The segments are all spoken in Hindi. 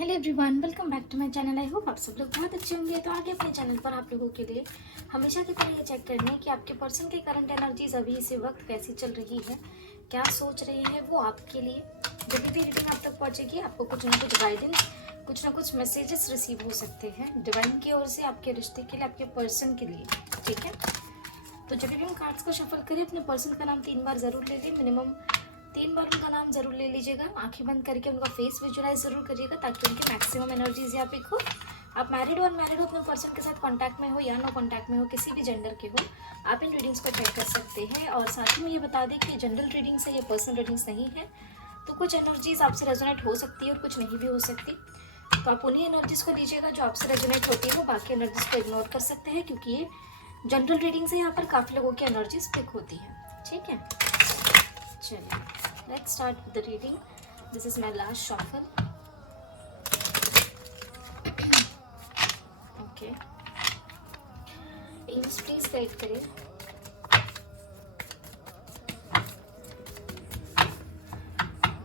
Hello everyone, welcome back to my channel. I hope आप सब लोग बहुत अच्छे होंगे। तो आगे अपने चैनल पर आप लोगों के लिए हमेशा की तरह ये चेक करना है कि आपके पर्सन की करंट एनर्जीज अभी इसी वक्त कैसी चल रही है, क्या सोच रही है वो आपके लिए। जब भी रीडिंग आप तक पहुंचेगी आपको कुछ ना कुछ गाइडेंस, कुछ ना कुछ मैसेजेस रिसीव हो सकते हैं डिवाइन की ओर से, आपके रिश्ते के लिए, आपके पर्सन के लिए। ठीक है, तो जब भी हम कार्ड्स को शफल करें अपने पर्सन का नाम 3 बार जरूर ले लें, मिनिमम 3 बार उनका नाम जरूर ले लीजिएगा। आंखें बंद करके उनका फेस विजुअलाइज जरूर करिएगा ताकि उनके मैक्सिमम एनर्जीज यहाँ पिक हो। आप मैरिड हो, अनमैरिड हो, अपने पर्सन के साथ कांटेक्ट में हो या नो कांटेक्ट में हो, किसी भी जेंडर के हो, आप इन रीडिंग्स को चेक कर सकते हैं। और साथ ही में ये बता दें कि जनरल रीडिंग्स है, ये पर्सनल रीडिंग्स नहीं है। तो कुछ एनर्जीज आपसे रेजोनेट हो सकती है और कुछ नहीं भी हो सकती। तो आप उन्हीं एनर्जीज को लीजिएगा जो आपसे रेजोनेट होती है, वो बाकी एनर्जीज को इग्नोर कर सकते हैं क्योंकि ये जनरल रीडिंग से यहाँ पर काफ़ी लोगों की एनर्जीज पिक होती है। ठीक है, चलिए let's start with the reading. This is my last shuffle. Okay, angels please guide करें।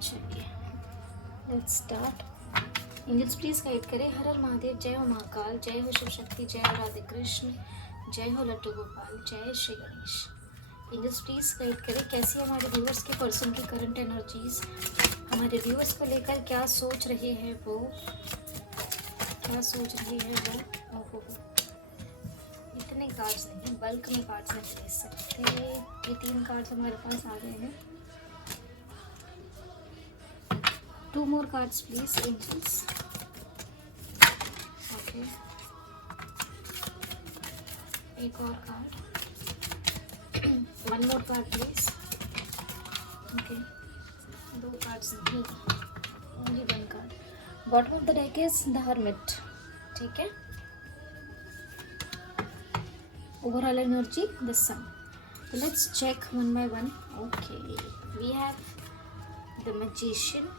चलिए let's start. angels please guide करें। हर हर महादेव, जय हो महाकाल, जय हो शिव शक्ति, जय हो राधे कृष्ण, जय हो लड्डू गोपाल, जय Shri Ganesh. Angels please guide करें कैसी है हमारे व्यूअर्स के पर्सन की करंट एनर्जीज, हमारे व्यूअर्स को लेकर क्या सोच रहे हैं वो, क्या सोच रहे हैं वो। ओहो, इतने कार्ड्स नहीं, बल्क में कार्ड्स नहीं ले सकते। ये 3 कार्ड्स हमारे पास आ गए हैं। 2 more cards please angels. Okay, एक और card, 1 more card please. Okay, 2 cards नहीं, only 1 card. Bottom of the deck is the Hermit. ठीक है, overall energy the Sun. So let's check one by one. Okay, we have the Magician.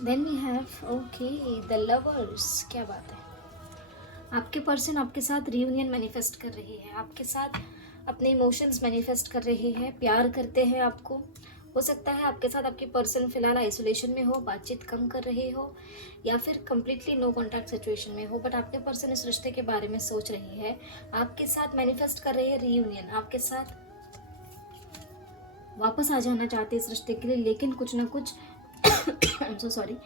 Then we have the Lovers. क्या बात है, आपके पर्सन आपके साथ रियूनियन मैनिफेस्ट कर रही है, आपके साथ अपने इमोशंस मैनिफेस्ट कर रहे हैं, प्यार करते हैं आपको। हो सकता है आपके साथ आपकी पर्सन फिलहाल आइसोलेशन में हो, बातचीत कम कर रहे हो या फिर कम्प्लीटली नो कॉन्टैक्ट सिचुएशन में हो, बट आपके पर्सन इस रिश्ते के बारे में सोच रही है, आपके साथ मैनिफेस्ट कर रही है रियूनियन, आपके साथ वापस आ जाना चाहते हैं इस रिश्ते के लिए। लेकिन कुछ ना कुछ आई एम सो सॉरी,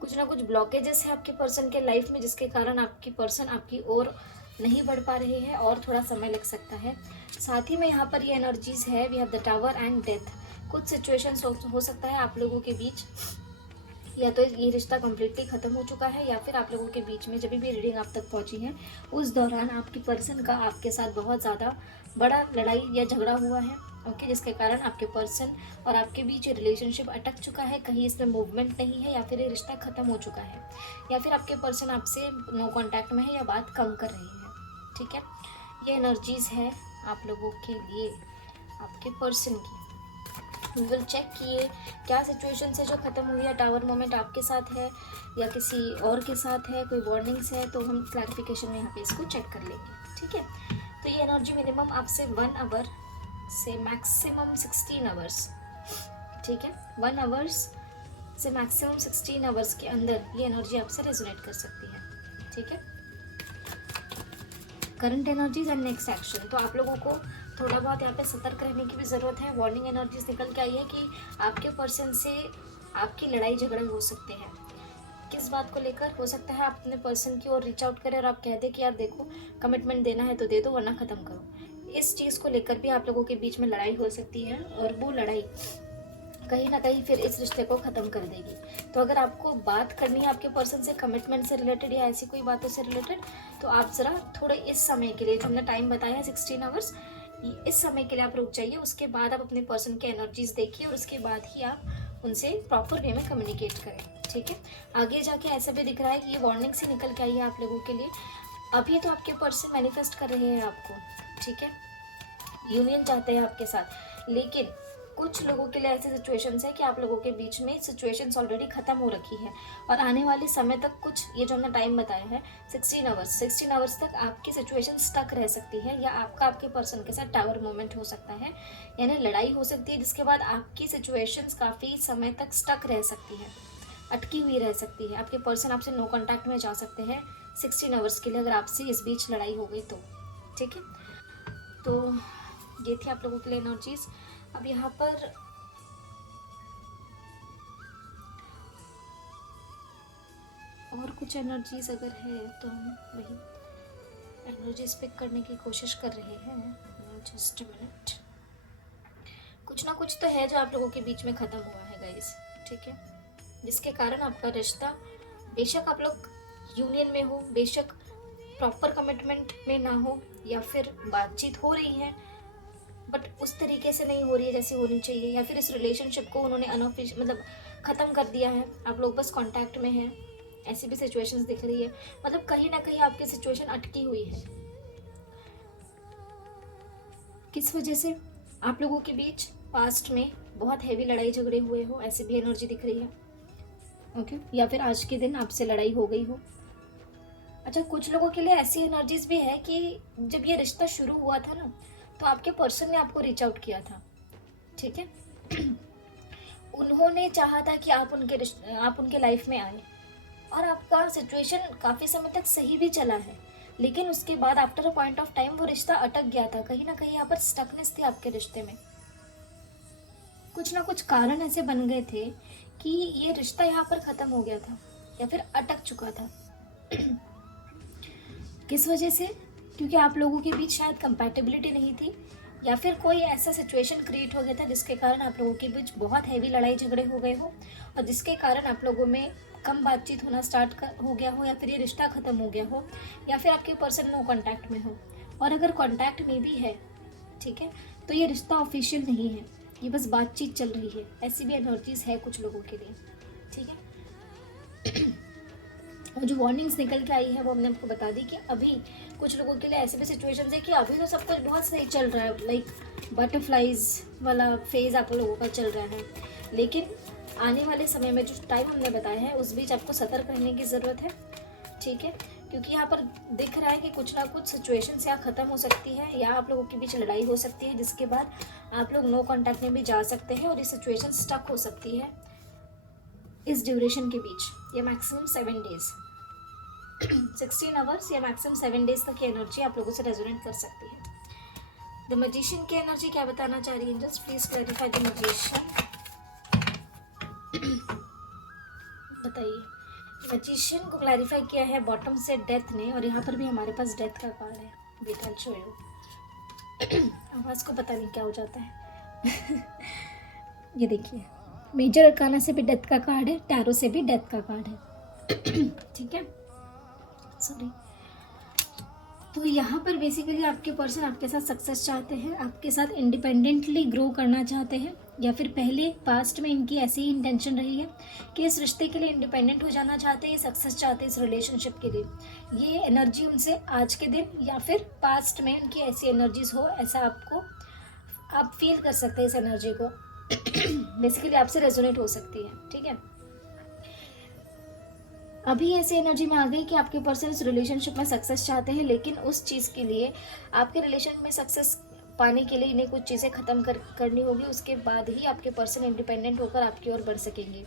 कुछ ना कुछ ब्लॉकेजेस है आपके पर्सन के लाइफ में जिसके कारण आपकी पर्सन आपकी ओर नहीं बढ़ पा रही है और थोड़ा समय लग सकता है। साथ ही में यहाँ पर ये एनर्जीज है, we have the tower and death. कुछ सिचुएशंस हो सकता है आप लोगों के बीच, या तो ये रिश्ता कम्प्लीटली ख़त्म हो चुका है या फिर आप लोगों के बीच में जब भी रीडिंग आप तक पहुँची है उस दौरान आपकी पर्सन का आपके साथ बहुत ज़्यादा बड़ा लड़ाई या झगड़ा हुआ है। ओके, जिसके कारण आपके पर्सन और आपके बीच ये रिलेशनशिप अटक चुका है, कहीं इसमें मूवमेंट नहीं है या फिर ये रिश्ता ख़त्म हो चुका है, या फिर आपके पर्सन आपसे नो कांटेक्ट में है या बात कम कर रही है। ठीक है, ये एनर्जीज़ है आप लोगों के लिए, आपके पर्सन की। वी विल चेक कि ये क्या सिचुएशन है जो ख़त्म हुई है, टावर मोमेंट आपके साथ है या किसी और के साथ है, कोई वार्निंग्स है, तो हम क्लैरिफिकेशन में यहाँ पे इसको चेक कर लेंगे। ठीक है, तो ये एनर्जी मिनिमम आपसे 1 आवर से मैक्सिमम 16 आवर्स, ठीक है, 1 आवर्स से मैक्सिमम 16 आवर्स के अंदर ये एनर्जी आपसे रेजोनेट कर सकती है। ठीक है, current energies and next action. तो आप लोगों को थोड़ा बहुत यहाँ पे सतर्क रहने की भी ज़रूरत है। वार्निंग एनर्जीज निकल के आई है कि आपके पर्सन से आपकी लड़ाई झगड़े हो सकते हैं। किस बात को लेकर हो सकता है, आप अपने पर्सन की ओर रीच आउट करें और आप कह दें कि यार देखो, कमिटमेंट देना है तो दे दो वरना ख़त्म करो। इस चीज़ को लेकर भी आप लोगों के बीच में लड़ाई हो सकती है और वो लड़ाई कहीं ना कहीं फिर इस रिश्ते को ख़त्म कर देगी। तो अगर आपको बात करनी है आपके पर्सन से कमिटमेंट से रिलेटेड या ऐसी कोई बातों से रिलेटेड, तो आप ज़रा थोड़े इस समय के लिए जो हमने टाइम बताया है 16 आवर्स, इस समय के लिए आप रुक जाइए। उसके बाद आप अपने पर्सन के एनर्जीज देखिए और उसके बाद ही आप उनसे प्रॉपर वे में कम्युनिकेट करें। ठीक है, आगे जाके ऐसा भी दिख रहा है कि ये वार्निंग से निकल के आई है आप लोगों के लिए। अभी तो आपके पर्सन मैनिफेस्ट कर रहे हैं आपको, ठीक है, यूनियन चाहते हैं आपके साथ, लेकिन कुछ लोगों के लिए ऐसी सिचुएशंस है कि आप लोगों के बीच में सिचुएशंस ऑलरेडी ख़त्म हो रखी है और आने वाले समय तक कुछ, ये जो हमने टाइम बताया है 16 आवर्स तक आपकी सिचुएशन स्टक रह सकती है, या आपका आपके पर्सन के साथ टावर मोमेंट हो सकता है, यानी लड़ाई हो सकती है जिसके बाद आपकी सिचुएशंस काफ़ी समय तक स्टक रह सकती है, अटकी हुई रह सकती है। आपके पर्सन आपसे नो कॉन्टैक्ट में जा सकते हैं 16 आवर्स के लिए, अगर आपसे इस बीच लड़ाई हो गई तो। ठीक है, तो ये थी आप लोगों के लिए एनर्जीज। अब यहाँ पर और कुछ एनर्जीज अगर है तो हम वही एनर्जीज पिक करने की कोशिश कर रहे हैं। Just minute. कुछ ना कुछ तो है जो आप लोगों के बीच में ख़त्म हुआ है गाइस, ठीक है, जिसके कारण आपका रिश्ता, बेशक आप लोग यूनियन में हो, बेशक प्रॉपर कमिटमेंट में ना हो, या फिर बातचीत हो रही है बट उस तरीके से नहीं हो रही है जैसे होनी चाहिए, या फिर इस रिलेशनशिप को उन्होंने अनऑफिशियल मतलब ख़त्म कर दिया है, आप लोग बस कांटेक्ट में हैं, ऐसी भी सिचुएशंस दिख रही है। मतलब कहीं ना कहीं आपकी सिचुएशन अटकी हुई है। किस वजह से? आप लोगों के बीच पास्ट में बहुत हैवी लड़ाई झगड़े हुए हो, ऐसी भी एनर्जी दिख रही है। ओके, या फिर आज के दिन आपसे लड़ाई हो गई हो। अच्छा, कुछ लोगों के लिए ऐसी एनर्जीज भी है कि जब ये रिश्ता शुरू हुआ था ना, तो आपके पर्सन ने आपको रीच आउट किया था, ठीक है। उन्होंने चाहा था कि आप उनके लाइफ में आए, और आपका सिचुएशन काफ़ी समय तक सही भी चला है, लेकिन उसके बाद after a point of time वो रिश्ता अटक गया था, कहीं ना कहीं यहाँ पर स्टकनेस थी आपके रिश्ते में। कुछ ना कुछ कारण ऐसे बन गए थे कि ये रिश्ता यहाँ पर ख़त्म हो गया था या फिर अटक चुका था। किस वजह से? क्योंकि आप लोगों के बीच शायद कंपैटिबिलिटी नहीं थी, या फिर कोई ऐसा सिचुएशन क्रिएट हो गया था जिसके कारण आप लोगों के बीच बहुत हैवी लड़ाई झगड़े हो गए हो, और जिसके कारण आप लोगों में कम बातचीत होना हो गया हो, या फिर ये रिश्ता ख़त्म हो गया हो, या फिर आपके पर्सन नो कॉन्टैक्ट में हो। और अगर कॉन्टैक्ट में भी है, ठीक है, तो ये रिश्ता ऑफिशियल नहीं है, ये बस बातचीत चल रही है। ऐसी भी एनर्जीज है कुछ लोगों के लिए, ठीक है। और जो वार्निंग्स निकल के आई है वो हमने आपको बता दी कि अभी कुछ लोगों के लिए ऐसे भी सिचुएशंस है कि अभी तो सब कुछ बहुत सही चल रहा है, लाइक बटरफ्लाइज वाला फेज़ आप लोगों का चल रहा है, लेकिन आने वाले समय में जो टाइम हमने बताया है उस बीच आपको सतर्क रहने की ज़रूरत है, ठीक है, क्योंकि यहाँ पर दिख रहा है कि कुछ ना कुछ सिचुएशंस यहाँ ख़त्म हो सकती है, या आप लोगों के बीच लड़ाई हो सकती है जिसके बाद आप लोग नो कॉन्टैक्ट में भी जा सकते हैं, और ये सिचुएशन स्टक हो सकती है इस ड्यूरेशन के बीच, या मैक्सिमम 7 डेज 16 आवर्स या मैक्सिमम 7 डेज तक की एनर्जी आप लोगों से रेजोनेट कर सकती है। द मैजिशियन की एनर्जी क्या बताना चाह रही है? Just please clarify the magician. बताइए। मैजिशियन को क्लैरिफाई किया है बॉटम से डेथ ने, और यहाँ पर भी हमारे पास डेथ का कार्ड है। Wait I show you. आवाज़ को पता नहीं क्या हो जाता है। ये देखिए, मेजर अरकाना से भी डेथ का कार्ड है, टैरो से भी डेथ का कार्ड है। ठीक है, सॉरी। तो यहाँ पर बेसिकली आपके पर्सन आपके साथ सक्सेस चाहते हैं, आपके साथ इंडिपेंडेंटली ग्रो करना चाहते हैं, या फिर पहले पास्ट में इनकी ऐसी ही इंटेंशन रही है कि इस रिश्ते के लिए इंडिपेंडेंट हो जाना चाहते हैं, सक्सेस चाहते हैं इस रिलेशनशिप के लिए। ये एनर्जी उनसे आज के दिन या फिर पास्ट में उनकी ऐसी एनर्जीज हो, ऐसा आप फील कर सकते हैं इस एनर्जी को। बेसिकली आपसे रेजोनेट हो सकती है, ठीक है। अभी ऐसी एनर्जी में आ गई कि आपके पर्सन इस रिलेशनशिप में सक्सेस चाहते हैं, लेकिन उस चीज़ के लिए आपके रिलेशन में सक्सेस पाने के लिए इन्हें कुछ चीज़ें ख़त्म करनी होगी, उसके बाद ही आपके पर्सन इंडिपेंडेंट होकर आपकी ओर बढ़ सकेंगे।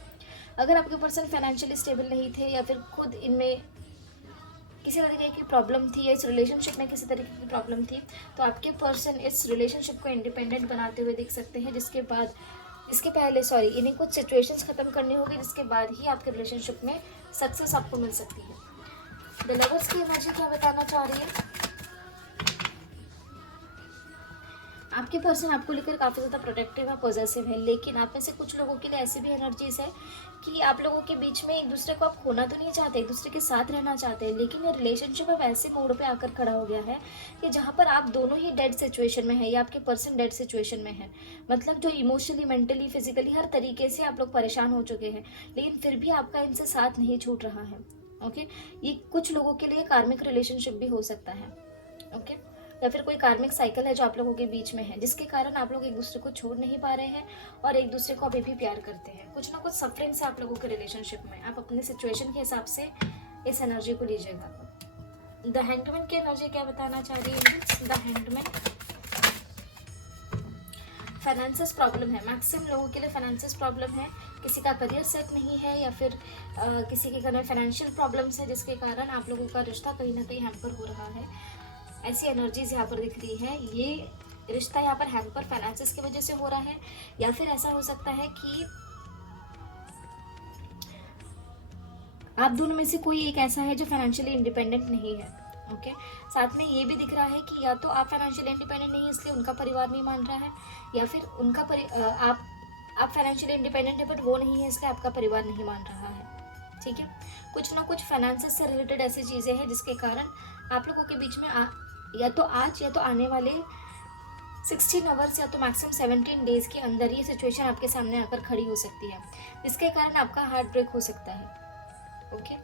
अगर आपके पर्सन फाइनेंशियली स्टेबल नहीं थे, या फिर खुद इनमें किसी तरीके की प्रॉब्लम थी, या इस रिलेशनशिप में किसी तरीके की प्रॉब्लम थी, तो आपके पर्सन इस रिलेशनशिप को इंडिपेंडेंट बनाते हुए दिख सकते हैं, जिसके बाद इन्हें कुछ सिचुएशंस ख़त्म करनी होगी, जिसके बाद ही आपके रिलेशनशिप में सक्सेस आपको मिल सकती है। द लवर्स की एनर्जी क्या बताना चाह रही है? आपके पर्सन आपको लेकर काफ़ी ज़्यादा प्रोटेक्टिव है, पॉजिटिव है, लेकिन आप में से कुछ लोगों के लिए ऐसी भी एनर्जीज है कि आप लोगों के बीच में एक दूसरे को आप खोना तो नहीं चाहते, एक दूसरे के साथ रहना चाहते हैं, लेकिन ये रिलेशनशिप अब ऐसे मोड़ पे आकर खड़ा हो गया है कि जहाँ पर आप दोनों ही डेड सिचुएशन में है, या आपके पर्सन डेड सिचुएशन में है। मतलब जो इमोशनली, मेंटली, फिजिकली हर तरीके से आप लोग परेशान हो चुके हैं, लेकिन फिर भी आपका इनसे साथ नहीं छूट रहा है। ओके, ये कुछ लोगों के लिए कार्मिक रिलेशनशिप भी हो सकता है। ओके, या फिर कोई कार्मिक साइकिल है जो आप लोगों के बीच में है, जिसके कारण आप लोग एक दूसरे को छोड़ नहीं पा रहे हैं और एक दूसरे को अभी भी प्यार करते हैं। कुछ ना कुछ सफरिंग से आप लोगों के रिलेशनशिप में, आप अपनी सिचुएशन के हिसाब से इस एनर्जी को लीजिएगा। द हैंगमैन की एनर्जी क्या बताना चाह रही है? द हैंगमैन फाइनेंसिस प्रॉब्लम है, मैक्सिमम लोगों के लिए फाइनेंसिस प्रॉब्लम है, किसी का करियर सेट नहीं है या फिर किसी के घर में फाइनेंशियल प्रॉब्लम्स है जिसके कारण आप लोगों का रिश्ता कहीं ना कहीं हैम्पर हो रहा है। ऐसी एनर्जीज यहाँ पर दिख रही है। ये रिश्ता यहाँ पर हैम्पर फाइनेंसिस की वजह से हो रहा है, या फिर ऐसा हो सकता है कि आप दोनों में से कोई एक ऐसा है जो फाइनेंशियली इंडिपेंडेंट नहीं है। ओके, साथ में ये भी दिख रहा है कि या तो आप फाइनेंशियली इंडिपेंडेंट नहीं है इसलिए उनका परिवार नहीं मान रहा है, या फिर उनका आप फाइनेंशियली इंडिपेंडेंट है बट वो नहीं है इसलिए आपका परिवार नहीं मान रहा है। ठीक है, कुछ ना कुछ फाइनेंसेस से रिलेटेड ऐसी चीज़ें हैं जिसके कारण आप लोगों के बीच में या तो आज या तो आने वाले 16 आवर्स या तो मैक्सिमम 17 डेज के अंदर ये सिचुएशन आपके सामने आकर खड़ी हो सकती है, जिसके कारण आपका हार्ट ब्रेक हो सकता है। ओके,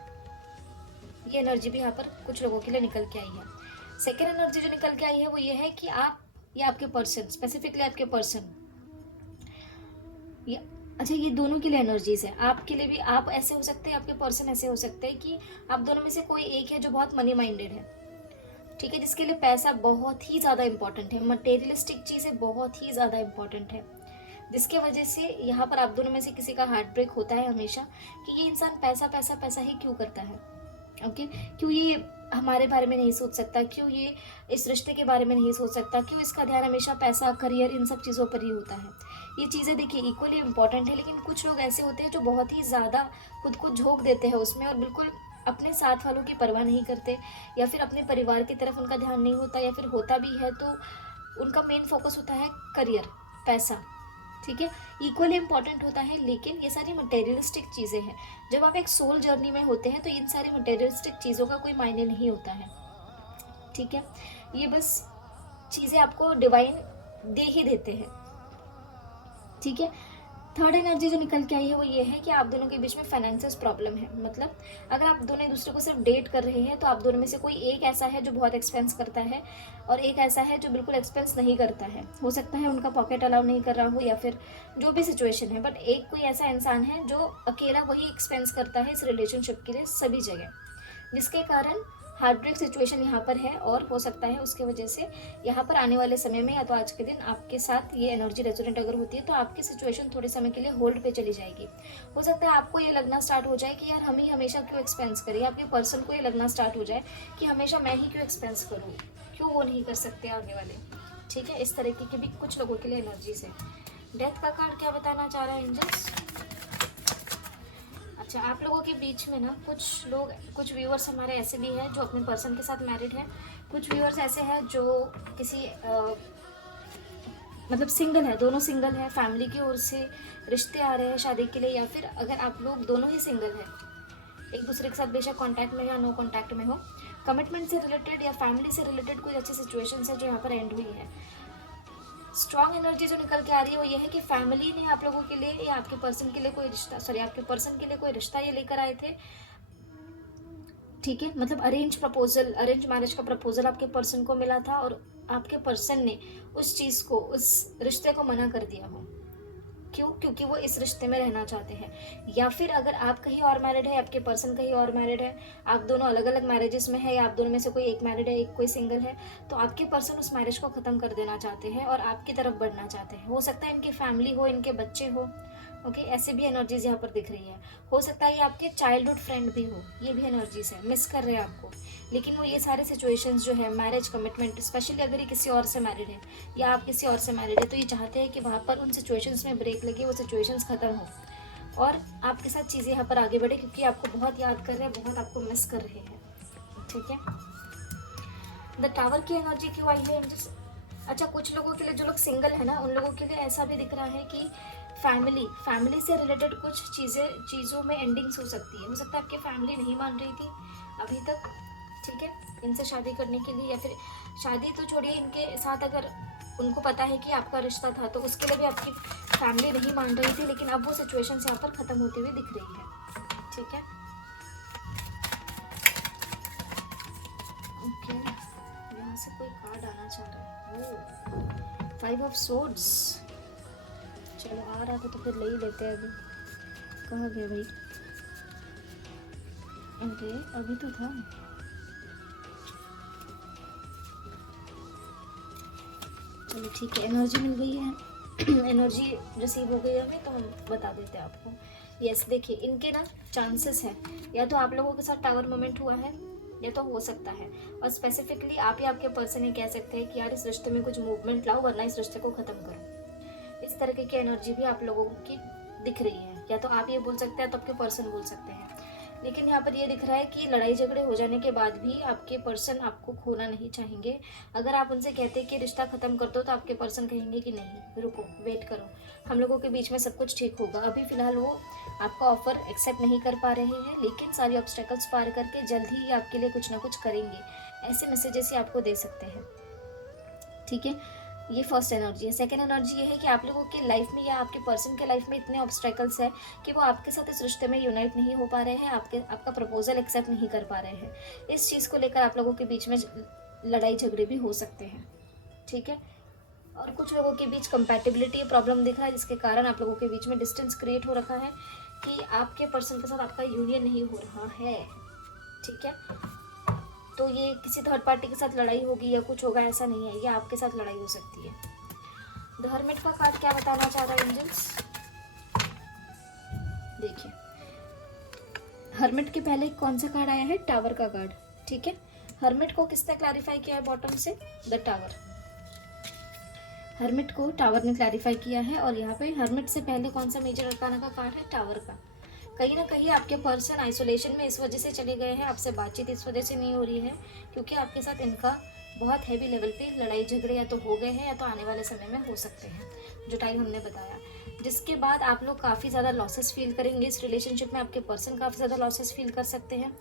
ये एनर्जी भी यहाँ पर कुछ लोगों के लिए निकल के आई है। सेकेंड एनर्जी जो निकल के आई है वो ये है कि आप या आपके पर्सन, स्पेसिफिकली आपके पर्सन, अच्छा ये दोनों के लिए एनर्जीज है। आपके लिए भी आप ऐसे हो सकते हैं, आपके पर्सन ऐसे हो सकते हैं कि आप दोनों में से कोई एक है जो बहुत मनी माइंडेड है। ठीक है, जिसके लिए पैसा बहुत ही ज़्यादा इंपॉर्टेंट है, मटेरियलिस्टिक चीज़ें बहुत ही ज़्यादा इंपॉर्टेंट है, जिसके वजह से यहाँ पर आप दोनों में से किसी का हार्ट ब्रेक होता है हमेशा कि ये इंसान पैसा पैसा पैसा ही क्यों करता है। ओके, क्यों ये हमारे बारे में नहीं सोच सकता, क्यों ये इस रिश्ते के बारे में नहीं सोच सकता, क्यों इसका ध्यान हमेशा पैसा, करियर, इन सब चीज़ों पर ही होता है। ये चीज़ें देखिए इक्वली इम्पॉर्टेंट है, लेकिन कुछ लोग ऐसे होते हैं जो बहुत ही ज़्यादा खुद को झोंक देते हैं उसमें और बिल्कुल अपने साथ वालों की परवाह नहीं करते, या फिर अपने परिवार की तरफ उनका ध्यान नहीं होता, या फिर होता भी है तो उनका मेन फोकस होता है करियर, पैसा। ठीक है, इक्वली इम्पॉर्टेंट होता है, लेकिन ये सारी मटेरियलिस्टिक चीज़ें हैं। जब आप एक सोल जर्नी में होते हैं तो इन सारी मटेरियलिस्टिक चीज़ों का कोई मायने नहीं होता है। ठीक है, ये बस चीज़ें आपको डिवाइन दे ही देते हैं। ठीक है, थर्ड एनर्जी जो निकल के आई है वो ये है कि आप दोनों के बीच में फाइनेंशियल प्रॉब्लम है। मतलब अगर आप दोनों एक दूसरे को सिर्फ डेट कर रहे हैं तो आप दोनों में से कोई एक ऐसा है जो बहुत एक्सपेंस करता है और एक ऐसा है जो बिल्कुल एक्सपेंस नहीं करता है। हो सकता है उनका पॉकेट अलाउ नहीं कर रहा हो या फिर जो भी सिचुएशन है, बट एक कोई ऐसा इंसान है जो अकेला वही एक्सपेंस करता है इस रिलेशनशिप के लिए सभी जगह, जिसके कारण हार्ट ब्रेक सिचुएशन यहाँ पर है। और हो सकता है उसके वजह से यहाँ पर आने वाले समय में या तो आज के दिन आपके साथ ये एनर्जी रेजोनेट अगर होती है तो आपकी सिचुएशन थोड़े समय के लिए होल्ड पे चली जाएगी। हो सकता है आपको ये लगना स्टार्ट हो जाए कि यार हम ही हमेशा क्यों एक्सपेंस करें, आपके पर्सन को ये लगना स्टार्ट हो जाए कि हमेशा मैं ही क्यों एक्सपेंस करूँ, क्यों वो नहीं कर सकते आगे वाले। ठीक है, इस तरीके की भी कुछ लोगों के लिए एनर्जीज है। डेथ का कार्ड क्या बताना चाह रहा है एंजल्स? अच्छा, आप लोगों के बीच में ना कुछ लोग, कुछ व्यूअर्स हमारे ऐसे भी हैं जो अपने पर्सन के साथ मैरिड हैं, कुछ व्यूअर्स ऐसे हैं जो किसी मतलब सिंगल है, दोनों सिंगल है, फैमिली की ओर से रिश्ते आ रहे हैं शादी के लिए, या फिर अगर आप लोग दोनों ही सिंगल हैं, एक दूसरे के साथ बेशक कांटेक्ट में या नो कांटेक्ट में हो, कमिटमेंट से रिलेटेड या फैमिली से रिलेटेड कोई अच्छी सिचुएशंस है जो यहाँ पर एंड हुई है। स्ट्रॉन्ग एनर्जी जो निकल के आ रही है वो ये है कि फैमिली ने आप लोगों के लिए या आपके पर्सन के लिए कोई रिश्ता, सॉरी आपके पर्सन के लिए कोई रिश्ता ये लेकर आए थे। ठीक है, मतलब अरेंज प्रपोजल, अरेंज मैरिज का प्रपोजल आपके पर्सन को मिला था और आपके पर्सन ने उस चीज़ को, उस रिश्ते को मना कर दिया हो। क्यों? क्योंकि वो इस रिश्ते में रहना चाहते हैं। या फिर अगर आप कहीं और मैरिड है, आपके पर्सन कहीं और मैरिड है, आप दोनों अलग अलग मैरिजेस में है, या आप दोनों में से कोई एक मैरिड है, एक कोई सिंगल है, तो आपके पर्सन उस मैरिज को ख़त्म कर देना चाहते हैं और आपकी तरफ बढ़ना चाहते हैं। हो सकता है इनकी फैमिली हो, इनके बच्चे हो। ओके, ऐसे भी एनर्जीज यहाँ पर दिख रही है। हो सकता है ये आपके चाइल्डहुड फ्रेंड भी हो, ये भी एनर्जीज है, मिस कर रहे हैं आपको, लेकिन वो ये सारे सिचुएशंस जो है, मैरिज, कमिटमेंट, स्पेशली अगर ये किसी और से मैरिड है या आप किसी और से मैरिड है, तो ये चाहते हैं कि वहाँ पर उन सिचुएशंस में ब्रेक लगे, वो सिचुएशंस ख़त्म हो और आपके साथ चीज़ें यहाँ पर आगे बढ़े, क्योंकि आपको बहुत याद कर रहे हैं, बहुत आपको मिस कर रहे हैं। ठीक है, द टावर की एनर्जी क्यों आई है? अच्छा, कुछ लोगों के लिए, जो लोग सिंगल है ना, उन लोगों के लिए ऐसा भी दिख रहा है कि फैमिली से रिलेटेड कुछ चीज़ों में एंडिंग्स हो सकती है। हो सकता है आपकी फैमिली नहीं मान रही थी अभी तक, ठीक है, इनसे शादी करने के लिए, या फिर शादी तो छोड़िए, इनके साथ अगर उनको पता है कि आपका रिश्ता था तो उसके लिए भी आपकी फैमिली नहीं मान रही थी, लेकिन अब वो सिचुएशन यहाँ पर ख़त्म होती हुई दिख रही है। ठीक है, ओके, यहाँ से कोई कार्ड आना चाह रहा है। ओह, 5 ऑफ सोर्ड्स। चलो आ रहा था तो फिर ले ही लेते हैं। अभी कहाँ गया भाई? अरे अभी तो था। चलो ठीक है, एनर्जी मिल गई है। एनर्जी रिसीव हो गई है हमें, तो हम बता देते हैं आपको। यस, देखिए इनके ना चांसेस है, या तो आप लोगों के साथ टावर मोमेंट हुआ है, या तो हो सकता है, और स्पेसिफिकली आप ही आपके पर्सन ये कह सकते हैं कि यार इस रिश्ते में कुछ मूवमेंट लाओ वरना इस रिश्ते को ख़त्म करो। इस तरीके की एनर्जी भी आप लोगों की दिख रही है, या तो आप ये बोल सकते हैं तो आपके पर्सन बोल सकते हैं। लेकिन यहाँ पर ये दिख रहा है कि लड़ाई झगड़े हो जाने के बाद भी आपके पर्सन आपको खोना नहीं चाहेंगे। अगर आप उनसे कहते हैं कि रिश्ता ख़त्म कर दो, तो आपके पर्सन कहेंगे कि नहीं, रुको, वेट करो, हम लोगों के बीच में सब कुछ ठीक होगा। अभी फ़िलहाल वो आपका ऑफ़र एक्सेप्ट नहीं कर पा रहे हैं, लेकिन सारी ऑब्स्टेकल्स पार करके जल्द ही आपके लिए कुछ ना कुछ करेंगे। ऐसे मैसेजेस ही आपको दे सकते हैं। ठीक है, ये फर्स्ट एनर्जी है। सेकेंड एनर्जी ये है कि आप लोगों की लाइफ में या आपके पर्सन के लाइफ में इतने ऑब्स्टेकल्स है कि वो आपके साथ इस रिश्ते में यूनाइट नहीं हो पा रहे हैं, आपका प्रपोजल एक्सेप्ट नहीं कर पा रहे हैं। इस चीज़ को लेकर आप लोगों के बीच में लड़ाई झगड़े भी हो सकते हैं। ठीक है, और कुछ लोगों के बीच कंपैटिबिलिटी प्रॉब्लम दिख रहा है, जिसके कारण आप लोगों के बीच में डिस्टेंस क्रिएट हो रखा है कि आपके पर्सन के साथ आपका यूनियन नहीं हो रहा है। ठीक है, तो ये किसी थर्ड पार्टी के साथ लड़ाई होगी या कुछ होगा, ऐसा नहीं है, ये आपके साथ लड़ाई हो सकती है। द हर्मिट का कार्ड क्या बताना चाह रहा है एंजल्स? देखिए, हर्मिट के पहले कौन सा कार्ड आया है? टावर का कार्ड। ठीक है, हर्मिट को किसने क्लैरिफाई किया है बॉटम से? The tower. हर्मिट को टावर ने क्लैरिफाई किया है, और यहाँ पे हर्मिट से पहले कौन सा मेजर अरकाना का कार्ड है? टावर का। कहीं ना कहीं आपके पर्सन आइसोलेशन में इस वजह से चले गए हैं, आपसे बातचीत इस वजह से नहीं हो रही है क्योंकि आपके साथ इनका बहुत हैवी लेवल पे लड़ाई झगड़े या तो हो गए हैं या तो आने वाले समय में हो सकते हैं, जो टाइम हमने बताया। जिसके बाद आप लोग काफ़ी ज़्यादा लॉसेस फील करेंगे इस रिलेशनशिप में, आपके पर्सन काफ़ी ज़्यादा लॉसेस फील कर सकते हैं।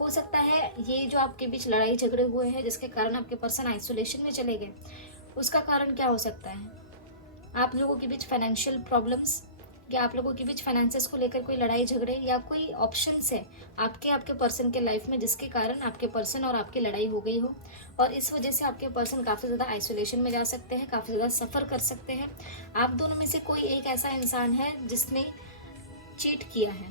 हो सकता है ये जो आपके बीच लड़ाई झगड़े हुए हैं जिसके कारण आपके पर्सन आइसोलेशन में चले गए, उसका कारण क्या हो सकता है? आप लोगों के बीच फाइनेंशियल प्रॉब्लम्स, या आप लोगों के बीच फाइनेंसेस को लेकर कोई लड़ाई झगड़े, या कोई ऑप्शंस है आपके पर्सन के लाइफ में जिसके कारण आपके पर्सन और आपकी लड़ाई हो गई हो, और इस वजह से आपके पर्सन काफ़ी ज़्यादा आइसोलेशन में जा सकते हैं, काफ़ी ज़्यादा सफ़र कर सकते हैं। आप दोनों में से कोई एक ऐसा इंसान है जिसने चीट किया है,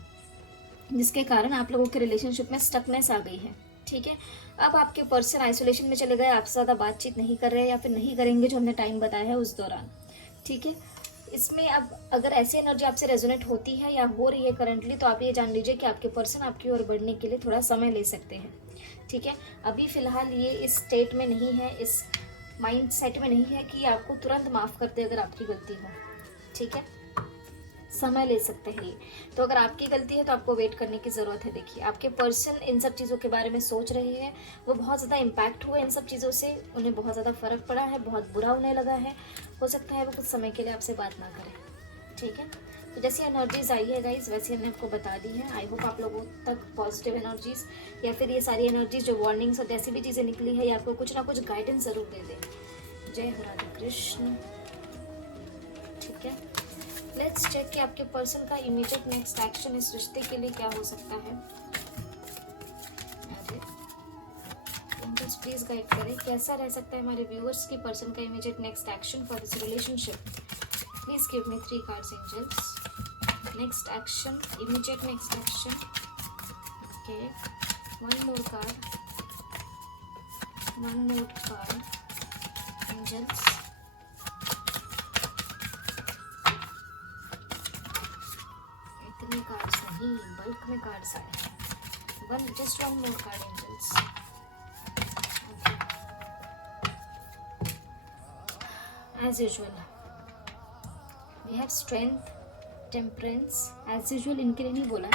जिसके कारण आप लोगों के रिलेशनशिप में स्टकनेस आ गई है। ठीक है, अब आपके पर्सन आइसोलेशन में चले गए, आपसे ज़्यादा बातचीत नहीं कर रहे या फिर नहीं करेंगे जो हमने टाइम बताया है उस दौरान। ठीक है, इसमें अब अगर ऐसी एनर्जी आपसे रेजोनेट होती है या हो रही है करंटली, तो आप ये जान लीजिए कि आपके पर्सन आपकी ओर बढ़ने के लिए थोड़ा समय ले सकते हैं। ठीक है, अभी फ़िलहाल ये इस स्टेट में नहीं है, इस माइंड सेट में नहीं है कि आपको तुरंत माफ़ कर दे अगर आपकी गलती हो। ठीक है, समय ले सकते हैं ये। तो अगर आपकी गलती है तो आपको वेट करने की ज़रूरत है। देखिए, आपके पर्सन इन सब चीज़ों के बारे में सोच रहे हैं, वो बहुत ज़्यादा इम्पैक्ट हुए इन सब चीज़ों से, उन्हें बहुत ज़्यादा फ़र्क पड़ा है, बहुत बुरा उन्हें लगा है। हो सकता है वो कुछ समय के लिए आपसे बात ना करें। ठीक है, तो जैसी एनर्जीज आई है गाइज वैसे हमने आपको बता दी है। आई होप आप लोगों तक पॉजिटिव एनर्जीज या फिर ये सारी एनर्जीज जो वार्निंग्स और जैसी भी चीज़ें निकली है, ये आपको कुछ ना कुछ गाइडेंस ज़रूर दे दे। जय हो राधे कृष्ण। ठीक है, लेट्स चेक कि आपके पर्सन का इमीडिएट नेक्स्ट एक्शन इस रिश्ते के लिए क्या हो सकता है। प्लीज गाइड करें कैसा रह सकता है हमारे व्यूअर्स की पर्सन का immediate next action for this relationship. Please give me 3 cards angels. Next action, immediate next action. Okay, one more card angels। इतने कार्ड्स नहीं, बल्क में कार्ड्स आए हैं। just one more card angels। As usual we have strength, temperance। as usual इनके लिए नहीं बोला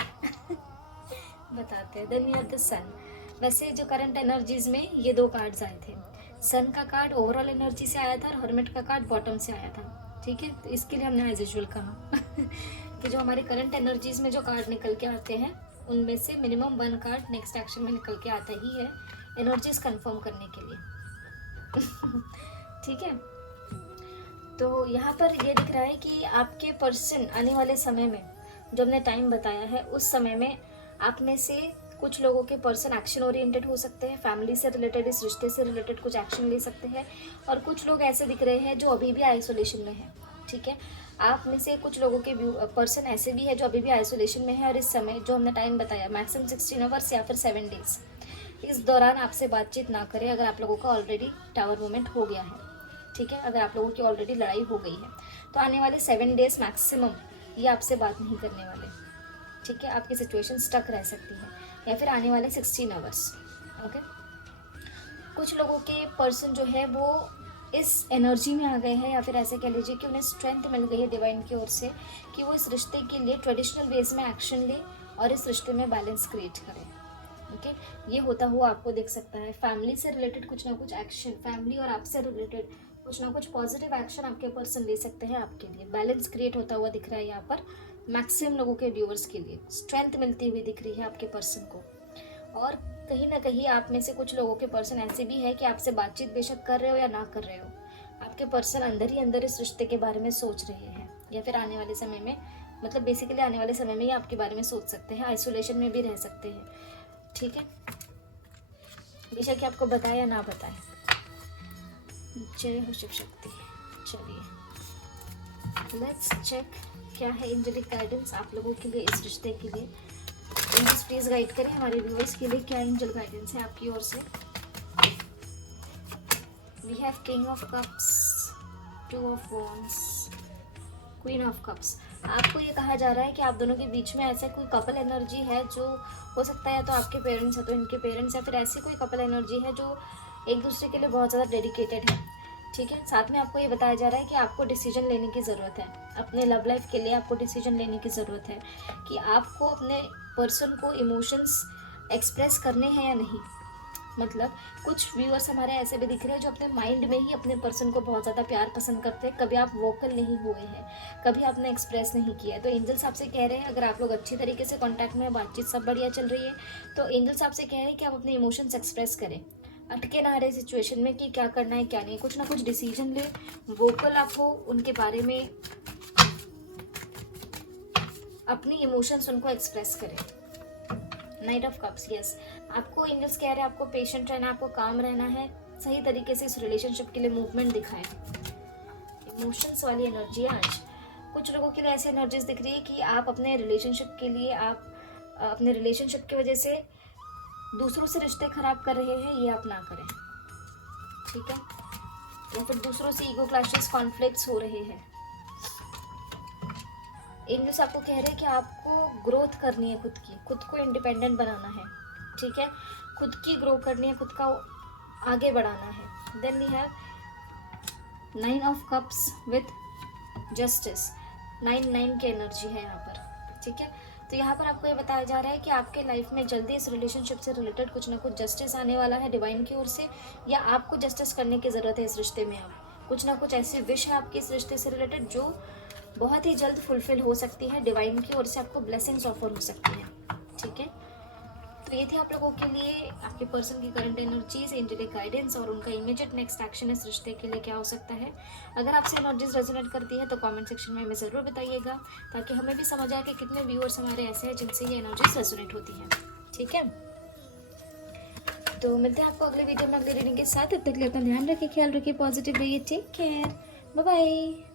बताते हैं। देन वी हैव द सन। वैसे जो करंट एनर्जीज में ये 2 कार्ड्स आए थे, सन का कार्ड ओवरऑल एनर्जी से आया था और हर्मिट का कार्ड बॉटम से आया था। ठीक है, तो इसके लिए हमने एज यूजुअल कहा कि जो हमारे करंट एनर्जीज में जो कार्ड निकल के आते हैं उनमें से मिनिमम 1 कार्ड नेक्स्ट एक्शन में निकल के आता ही है एनर्जीज कंफर्म करने के लिए ठीक है, तो यहाँ पर ये दिख रहा है कि आपके पर्सन आने वाले समय में जो हमने टाइम बताया है उस समय में आप में से कुछ लोगों के पर्सन एक्शन ओरिएंटेड हो सकते हैं, फैमिली से रिलेटेड, इस रिश्ते से रिलेटेड कुछ एक्शन ले सकते हैं। और कुछ लोग ऐसे दिख रहे हैं जो अभी भी आइसोलेशन में है, ठीक है। आप में से कुछ लोगों के पर्सन ऐसे भी है जो अभी भी आइसोलेशन में है, और इस समय जो हमने टाइम बताया मैक्सिमम 16 आवर्स या फिर 7 डेज, इस दौरान आपसे बातचीत ना करें अगर आप लोगों का ऑलरेडी टावर मूवमेंट हो गया है, ठीक है। अगर आप लोगों की ऑलरेडी लड़ाई हो गई है तो आने वाले 7 डेज मैक्सिमम ये आपसे बात नहीं करने वाले, ठीक है। आपकी सिचुएशन स्टक रह सकती है, या फिर आने वाले 16 आवर्स, ओके। कुछ लोगों के पर्सन जो है वो इस एनर्जी में आ गए हैं, या फिर ऐसे कह लीजिए कि उन्हें स्ट्रेंथ मिल गई है डिवाइन की ओर से कि वो इस रिश्ते के लिए ट्रेडिशनल वेज में एक्शन ले और इस रिश्ते में बैलेंस क्रिएट करें, ओके। ये होता हुआ आपको दिख सकता है। फैमिली से रिलेटेड कुछ ना कुछ एक्शन, फैमिली और आपसे रिलेटेड कुछ ना कुछ पॉजिटिव एक्शन आपके पर्सन ले सकते हैं आपके लिए। बैलेंस क्रिएट होता हुआ दिख रहा है यहाँ पर मैक्सिमम लोगों के व्यूअर्स के लिए। स्ट्रेंथ मिलती हुई दिख रही है आपके पर्सन को। और कहीं ना कहीं आप में से कुछ लोगों के पर्सन ऐसे भी है कि आपसे बातचीत बेशक कर रहे हो या ना कर रहे हो, आपके पर्सन अंदर ही अंदर इस रिश्ते के बारे में सोच रहे हैं, या फिर आने वाले समय में, मतलब बेसिकली आने वाले समय में ही आपके बारे में सोच सकते हैं। आइसोलेशन में भी रह सकते हैं, ठीक है। बेशक आपको बताए या ना बताए। जय हो शिव शक्ति। चलिए लेट्स चेक क्या है एंजेलिक गाइडेंस आप लोगों के लिए इस रिश्ते के लिए। एंजल्स प्लीज गाइड करें हमारे व्यूअर्स के लिए, क्या एंजल गाइडेंस है आपकी ओर से। We have king of cups, 2 of wands, queen of cups. आपको ये कहा जा रहा है कि आप दोनों के बीच में ऐसा कोई कपल एनर्जी है जो हो सकता है या तो आपके पेरेंट्स है तो इनके पेरेंट्स, या फिर ऐसी कोई कपल एनर्जी है जो एक दूसरे के लिए बहुत ज़्यादा डेडिकेटेड है, ठीक है। साथ में आपको ये बताया जा रहा है कि आपको डिसीजन लेने की ज़रूरत है अपने लव लाइफ के लिए। आपको डिसीजन लेने की ज़रूरत है कि आपको अपने पर्सन को इमोशंस एक्सप्रेस करने हैं या नहीं। मतलब कुछ व्यूअर्स हमारे ऐसे भी दिख रहे हैं जो अपने माइंड में ही अपने पर्सन को बहुत ज़्यादा प्यार पसंद करते हैं। कभी आप वोकल नहीं हुए हैं, कभी आपने एक्सप्रेस नहीं किया है, तो एंजल्स आपसे कह रहे हैं अगर आप लोग अच्छी तरीके से कांटेक्ट में, बातचीत सब बढ़िया चल रही है, तो एंजल्स आपसे कह रहे हैं कि आप अपने इमोशंस एक्सप्रेस करें। अटके ना रहे सिचुएशन में कि क्या करना है क्या नहीं, कुछ ना कुछ डिसीजन ले, वोकल आप हो उनके बारे में, अपनी इमोशंस उनको एक्सप्रेस करें। Night of cups, yes. आपको एंजल्स कह रहे हैं आपको पेशेंट रहना, आपको काम रहना है, सही तरीके से इस रिलेशनशिप के लिए मूवमेंट दिखाएं। इमोशंस वाली एनर्जी है आज। कुछ लोगों के लिए ऐसी एनर्जीज दिख रही है कि आप अपने रिलेशनशिप के लिए, आप अपने रिलेशनशिप की वजह से दूसरों से रिश्ते खराब कर रहे हैं, ये आप ना करें, ठीक है। या फिर दूसरों से ईगो क्लैशेस, कॉन्फ्लिक्ट्स हो रहे हैं। एंजल्स आपको कह रहे हैं कि आपको ग्रोथ करनी है, खुद को इंडिपेंडेंट बनाना है, ठीक है। खुद की ग्रो करनी है, खुद का आगे बढ़ाना है। Then we have 9 of cups with justice. 9 की एनर्जी है यहाँ पर, ठीक है। तो यहाँ पर आपको ये बताया जा रहा है कि आपके लाइफ में जल्दी इस रिलेशनशिप से रिलेटेड कुछ ना कुछ जस्टिस आने वाला है डिवाइन की ओर से, या आपको जस्टिस करने की ज़रूरत है इस रिश्ते में। आप कुछ ना कुछ ऐसी विश है आपकी इस रिश्ते से रिलेटेड जो बहुत ही जल्द फुलफिल हो सकती है। डिवाइन की ओर से आपको ब्लेसिंग्स ऑफर हो सकती है, ठीक है। तो ये थे आप लोगों के लिए आपके पर्सन की करंट एनर्जीज, एंजेलिक गाइडेंस और उनका इमीडिएट नेक्स्ट एक्शन इस रिश्ते के लिए क्या हो सकता है। अगर आपसे एनर्जीज रेजोनेट करती है तो कमेंट सेक्शन में हमें ज़रूर बताइएगा, ताकि हमें भी समझ आए कि कितने व्यूअर्स हमारे ऐसे हैं जिनसे ये एनर्जीज रेजोनेट होती हैं, ठीक है। तो मिलते हैं आपको अगले वीडियो में अगले रीडिंग के साथ। तब तक के लिए अपना ध्यान रखिए, ख्याल रखिए, पॉजिटिव रहिए, टेक केयर, बाय बाय।